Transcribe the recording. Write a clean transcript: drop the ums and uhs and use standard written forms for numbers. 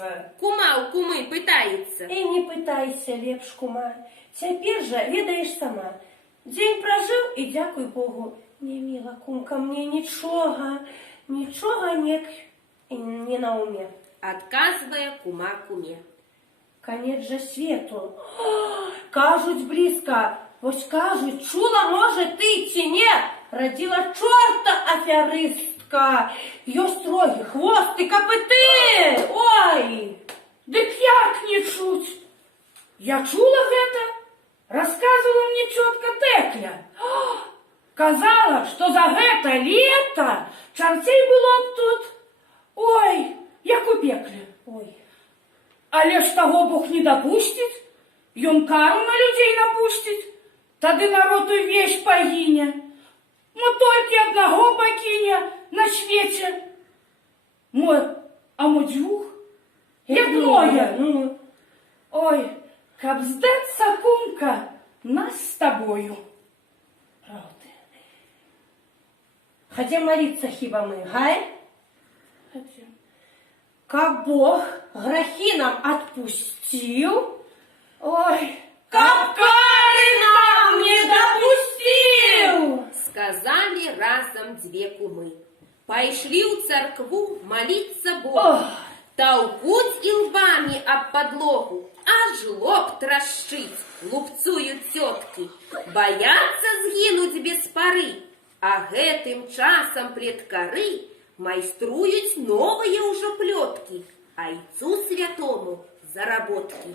пытается. Кума у кумы пытаецца. І не пытайся лепш, кума. Цяпер жа ведаеш сама. Дзень пражыў і дзякуй Богу. Не міла, кумка, мне нічога не на уме. Адказвае кума куме. Конец же свету. Кажуть близко. Вось кажуть, чула, може, ти ці не, родила чорта аферистка. Ёсць роги, хвост і капыты. Ой! Дык як не чуць? Я чула гэта? Расказвала мне цётка Тэкля. Казала, што за гэта лета чарцей было б тут. Ой, як у пекле. Ой. Але ж таго Бог не дапусціць. Ён кару на людзей напусціць. Тады народ увесь пагіне. Мо толькі аднаго пакіне на свеце. А мо дзвюх? Як моя. Ну. Ой, каб здацца, кумка, нас з табою. Правда. Хотим молиться хіба мы, гай? Хотим. Как Бог грехи нам отпустил, Ой, как кары нам не допустил. Сказали разом две кумы. Пайшлі ў царкву молиться Богу. Толкуть і лбами об подлогу, аж лоб трашчыць, лупцуют тетки. Боятся згинуть без пары, а гэтым часам плеткары майструюць новые уже плетки, айцу святому заработки.